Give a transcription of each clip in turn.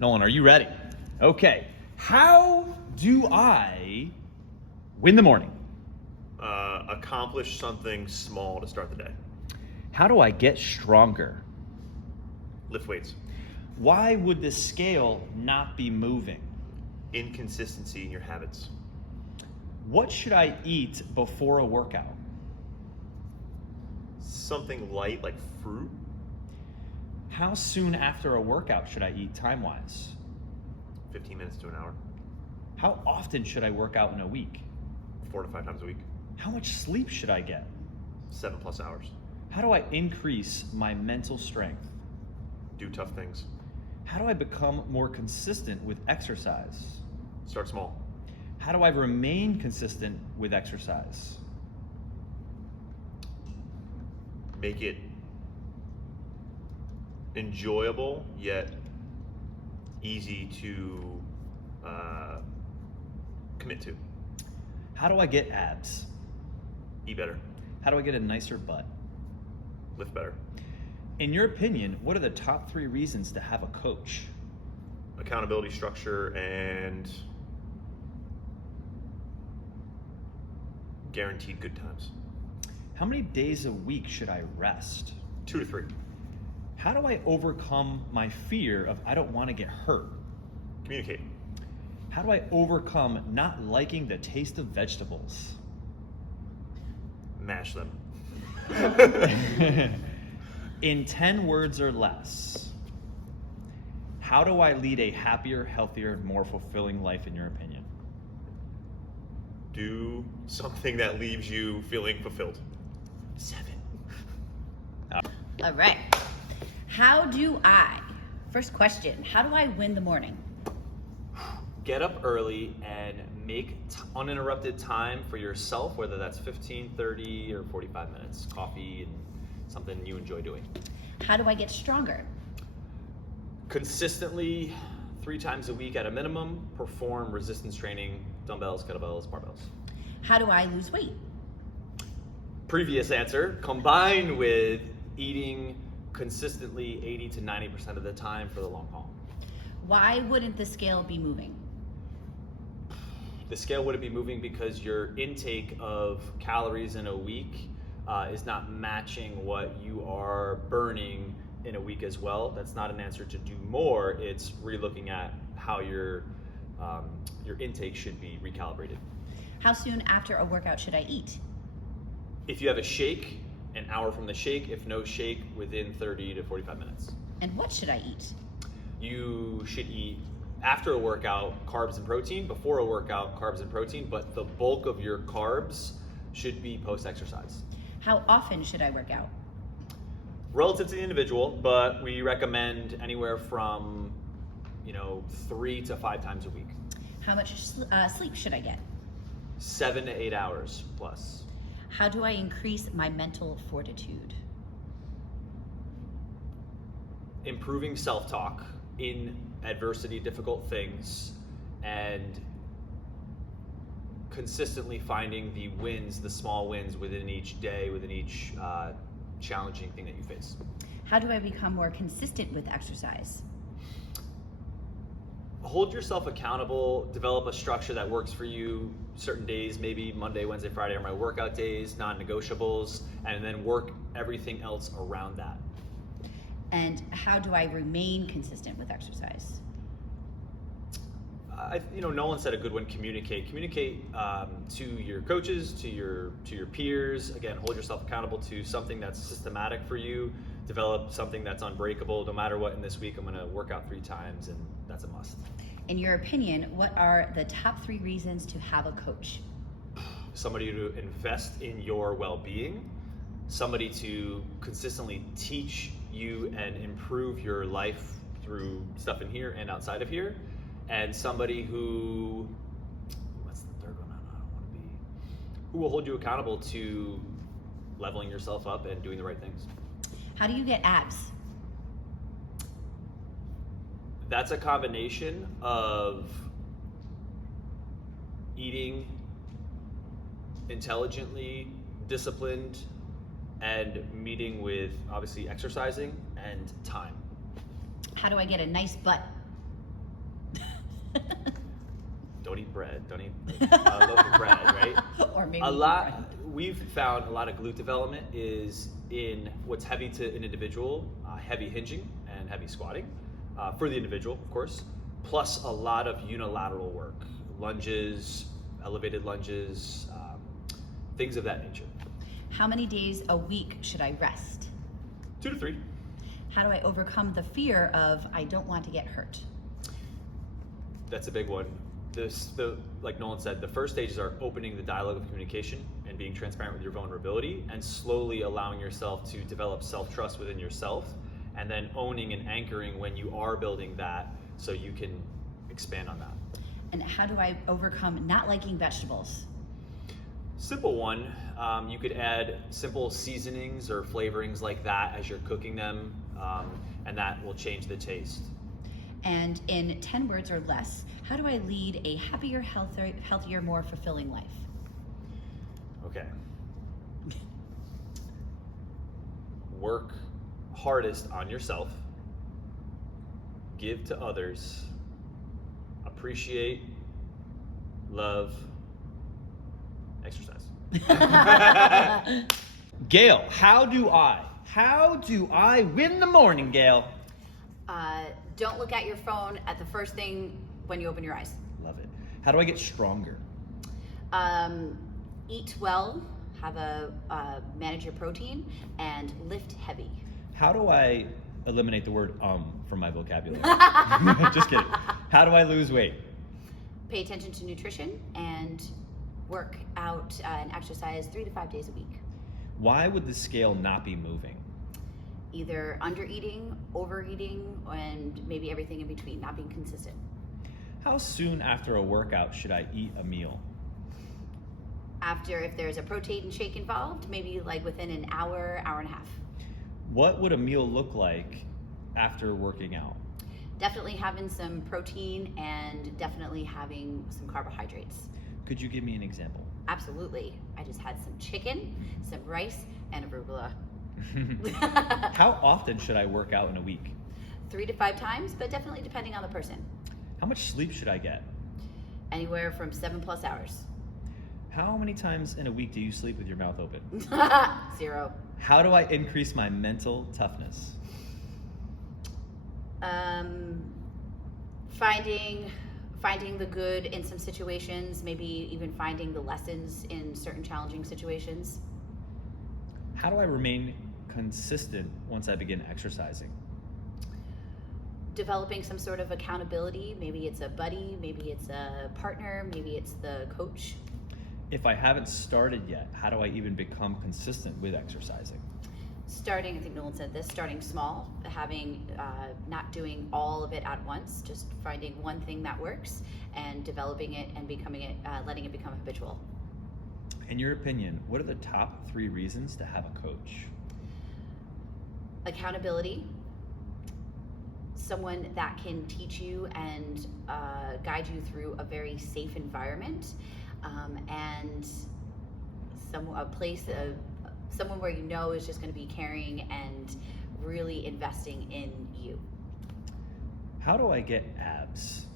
Nolan, are you ready? Okay. How do I win the morning? Accomplish something small to start the day. How do I get stronger? Lift weights. Why would the scale not be moving? Inconsistency in your habits. What should I eat before a workout? Something light like fruit. How soon after a workout should I eat time-wise? 15 minutes to an hour. How often should I work out in a week? 4 to 5 times a week. How much sleep should I get? 7+ hours. How do I increase my mental strength? Do tough things. How do I become more consistent with exercise? Start small. How do I remain consistent with exercise? Make it enjoyable yet easy to commit to. How do I get abs? Eat better. How do I get a nicer butt? Lift better. In your opinion, what are the top 3 reasons to have a coach? Accountability, structure, and guaranteed good times. How many days a week should I rest? 2 to 3. How do I overcome my fear of I don't want to get hurt? Communicate. How do I overcome not liking the taste of vegetables? Mash them. In 10 words or less, how do I lead a happier, healthier, more fulfilling life in your opinion? Do something that leaves you feeling fulfilled. 7. All right. First question, how do I win the morning? Get up early and make uninterrupted time for yourself, whether that's 15, 30, or 45 minutes. Coffee and something you enjoy doing. How do I get stronger? Consistently, 3 times a week at a minimum, perform resistance training, dumbbells, kettlebells, barbells. How do I lose weight? Previous answer, combined with eating consistently 80 to 90% of the time for the long haul. Why wouldn't the scale be moving? The scale wouldn't be moving because your intake of calories in a week is not matching what you are burning in a week as well. That's not an answer to do more. It's relooking at how your intake should be recalibrated. How soon after a workout should I eat? If you have a shake, an hour from the shake. If no shake, within 30 to 45 minutes. And what should I eat? You should eat after a workout carbs and protein, before a workout carbs and protein, but the bulk of your carbs should be post-exercise. How often should I work out? Relative to the individual, but we recommend anywhere from 3 to 5 times a week. How much sleep should I get? 7 to 8 hours plus. How do I increase my mental fortitude? Improving self-talk in adversity, difficult things, and consistently finding the wins, the small wins within each day, within each challenging thing that you face. How do I become more consistent with exercise? Hold yourself accountable, develop a structure that works for you. Certain days, maybe Monday, Wednesday, Friday are my workout days, non-negotiables, and then work everything else around that. And how do I remain consistent with exercise? Nolan said a good one, communicate. Communicate to your coaches, to your peers. Again, hold yourself accountable to something that's systematic for you. Develop something that's unbreakable. No matter what, in this week, I'm gonna work out 3 times, and that's a must. In your opinion, what are the top 3 reasons to have a coach? Somebody to invest in your well-being, somebody to consistently teach you and improve your life through stuff in here and outside of here, and somebody who, what's the third one? I don't want to be, who will hold you accountable to leveling yourself up and doing the right things. How do you get abs? That's a combination of eating intelligently, disciplined, and meeting with, obviously, exercising and time. How do I get a nice butt? don't eat bread. Don't eat a loaf of bread, right? Or maybe a eat lot. bread. We've found a lot of glute development is in what's heavy to an individual, heavy hinging and heavy squatting for the individual, of course. Plus a lot of unilateral work, lunges, elevated lunges, things of that nature. How many days a week should I rest? 2 to 3. How do I overcome the fear of I don't want to get hurt? That's a big one. Like Nolan said, the first stages are opening the dialogue of communication and being transparent with your vulnerability and slowly allowing yourself to develop self-trust within yourself, and then owning and anchoring when you are building that so you can expand on that. And how do I overcome not liking vegetables? Simple one, you could add simple seasonings or flavorings like that as you're cooking them, and that will change the taste. And in 10 words or less, how do I lead a happier, healthier, more fulfilling life? Okay. Work hardest on yourself, give to others, appreciate, love, exercise. Gail, how do I win the morning, Gail? Don't look at your phone at the first thing when you open your eyes. Love it. How do I get stronger? Eat well, manage your protein, and lift heavy. How do I eliminate the word from my vocabulary? Just kidding. How do I lose weight? Pay attention to nutrition and work out and exercise 3 to 5 days a week. Why would the scale not be moving? Either under-eating, overeating, and maybe everything in between, not being consistent. How soon after a workout should I eat a meal? After, if there's a protein shake involved, maybe like within an hour, hour and a half. What would a meal look like after working out? Definitely having some protein and definitely having some carbohydrates. Could you give me an example? Absolutely. I just had some chicken, some rice, and arugula. How often should I work out in a week? 3 to 5 times, but definitely depending on the person. How much sleep should I get? Anywhere from 7+ hours. How many times in a week do you sleep with your mouth open? 0. How do I increase my mental toughness? Finding the good in some situations, maybe even finding the lessons in certain challenging situations. How do I remain consistent once I begin exercising? Developing some sort of accountability. Maybe it's a buddy, maybe it's a partner, maybe it's the coach. If I haven't started yet, how do I even become consistent with exercising? Starting, I think Nolan said this, starting small, not doing all of it at once, just finding one thing that works and developing it and letting it become habitual. In your opinion, what are the top 3 reasons to have a coach? Accountability, someone that can teach you and guide you through a very safe environment, and someone where you know is just going to be caring and really investing in you. How do I get abs?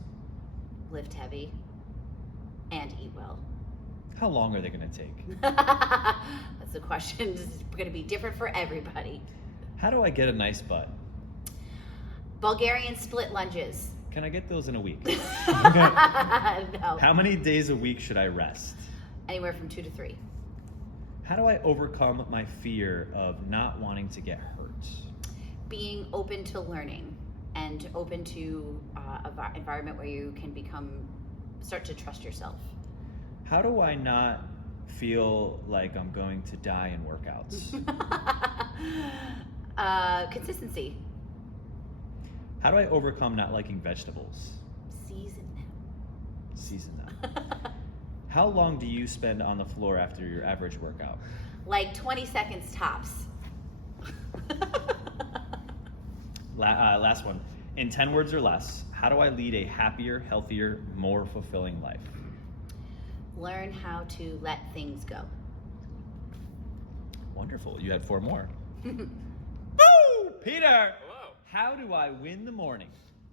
Lift heavy and eat well. How long are they going to take? That's the question. It's going to be different for everybody. How do I get a nice butt? Bulgarian split lunges. Can I get those in a week? No. How many days a week should I rest? Anywhere from 2 to 3. How do I overcome my fear of not wanting to get hurt? Being open to learning and open to an environment where you can start to trust yourself. How do I not feel like I'm going to die in workouts? Consistency. How do I overcome not liking vegetables? Season them. How long do you spend on the floor after your average workout? Like 20 seconds tops. Last one. In 10 words or less, how do I lead a happier, healthier, more fulfilling life? Learn how to let things go. Wonderful. You had 4 more. Woo! Peter! Hello. How do I win the morning?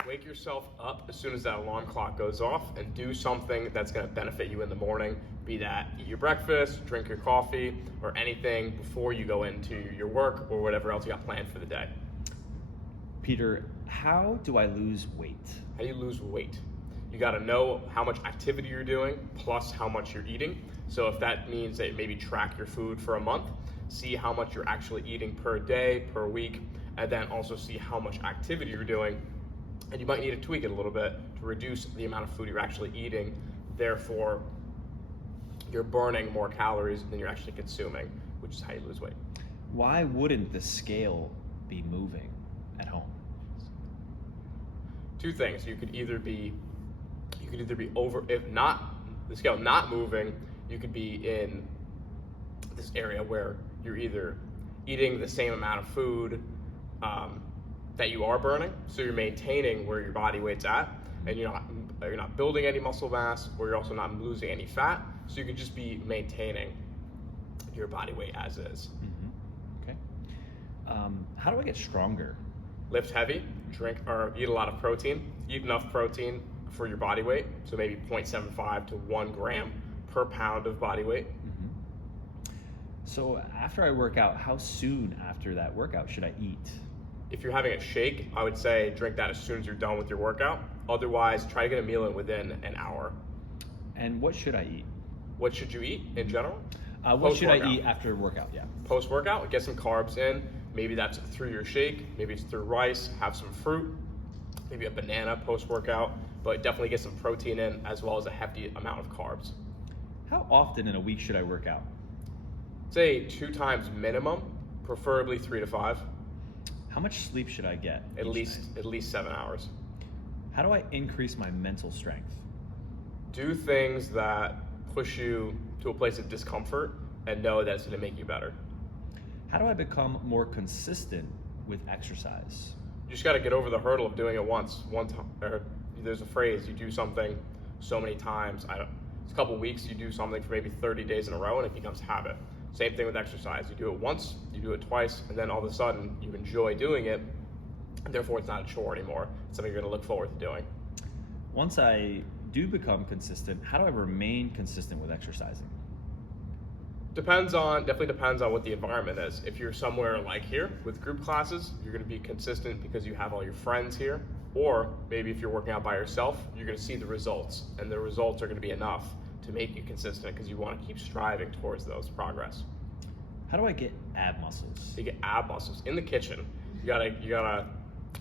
Wake yourself up as soon as that alarm clock goes off and do something that's going to benefit you in the morning. Be that eat your breakfast, drink your coffee, or anything before you go into your work or whatever else you got planned for the day. Peter, how do I lose weight? How do you lose weight? You got to know how much activity you're doing plus how much you're eating. So if that means that maybe track your food for a month, see how much you're actually eating per day, per week, and then also see how much activity you're doing. And you might need to tweak it a little bit to reduce the amount of food you're actually eating. Therefore, you're burning more calories than you're actually consuming, which is how you lose weight. Why wouldn't the scale be moving at home? Two things. You could either be over, if not the scale not moving, you could be in this area where you're either eating the same amount of food that you are burning, so you're maintaining where your body weight's at, and you're not building any muscle mass, or you're also not losing any fat, so you could just be maintaining your body weight as is. Okay. How do I get stronger? Lift heavy, drink or eat a lot of protein. Eat enough protein for your body weight, so maybe 0.75 to 1 gram per pound of body weight. So after I work out, how soon after that workout should I eat? If you're having a shake, I would say drink that as soon as you're done with your workout. Otherwise, try to get a meal in within an hour. And what should I eat? What should you eat in general? What should I eat after workout? Yeah. Post-workout, get some carbs in. Maybe that's through your shake, maybe it's through rice, have some fruit, maybe a banana post-workout, but definitely get some protein in as well as a hefty amount of carbs. How often in a week should I work out? Say 2 times minimum, preferably 3 to 5. How much sleep should I get? At least 7 hours. How do I increase my mental strength? Do things that push you to a place of discomfort and know that it's going to make you better. How do I become more consistent with exercise? You just got to get over the hurdle of doing it one time. Or there's a phrase: you do something so many times. It's a couple weeks. You do something for maybe 30 days in a row, and it becomes habit. Same thing with exercise. You do it once, you do it twice, and then all of a sudden you enjoy doing it. And therefore, it's not a chore anymore. It's something you're going to look forward to doing. Once I do become consistent, how do I remain consistent with exercising? Definitely depends on what the environment is. If you're somewhere like here with group classes, you're going to be consistent because you have all your friends here. Or maybe if you're working out by yourself, you're going to see the results, and the results are going to be enough to make you consistent because you want to keep striving towards those progress. How do I get ab muscles? You get ab muscles in the kitchen. You gotta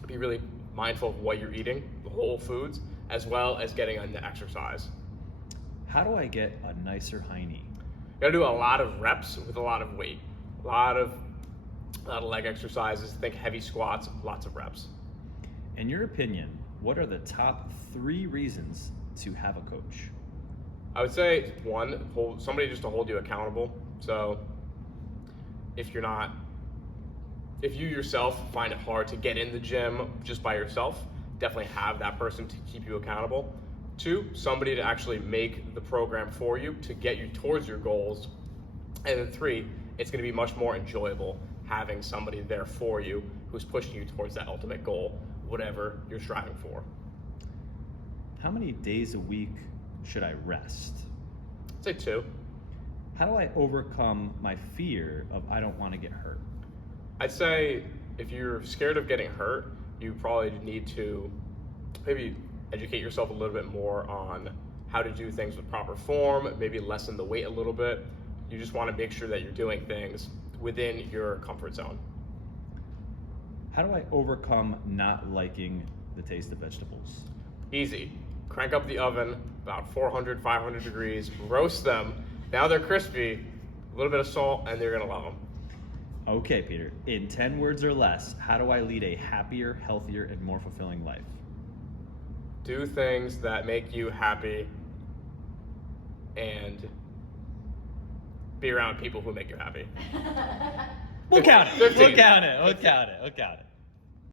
be really mindful of what you're eating, the whole foods, as well as getting on the exercise. How do I get a nicer hiney? You gotta do a lot of reps with a lot of weight, a lot of leg exercises. Think heavy squats, lots of reps. In your opinion, what are the top 3 reasons to have a coach? I would say 1, somebody just to hold you accountable. So if you yourself find it hard to get in the gym just by yourself, definitely have that person to keep you accountable. 2, somebody to actually make the program for you to get you towards your goals. And then 3, it's going to be much more enjoyable having somebody there for you who's pushing you towards that ultimate goal, whatever you're striving for. How many days a week should I rest? I'd say 2. How do I overcome my fear of I don't want to get hurt? I'd say if you're scared of getting hurt, you probably need to maybe educate yourself a little bit more on how to do things with proper form, maybe lessen the weight a little bit. You just want to make sure that you're doing things within your comfort zone. How do I overcome not liking the taste of vegetables? Easy. Crank up the oven about 400, 500 degrees, roast them. Now they're crispy, a little bit of salt, and you're gonna love them. Okay, Peter, in 10 words or less, how do I lead a happier, healthier, and more fulfilling life? Do things that make you happy and be around people who make you happy. We'll count it. 15. We'll count it.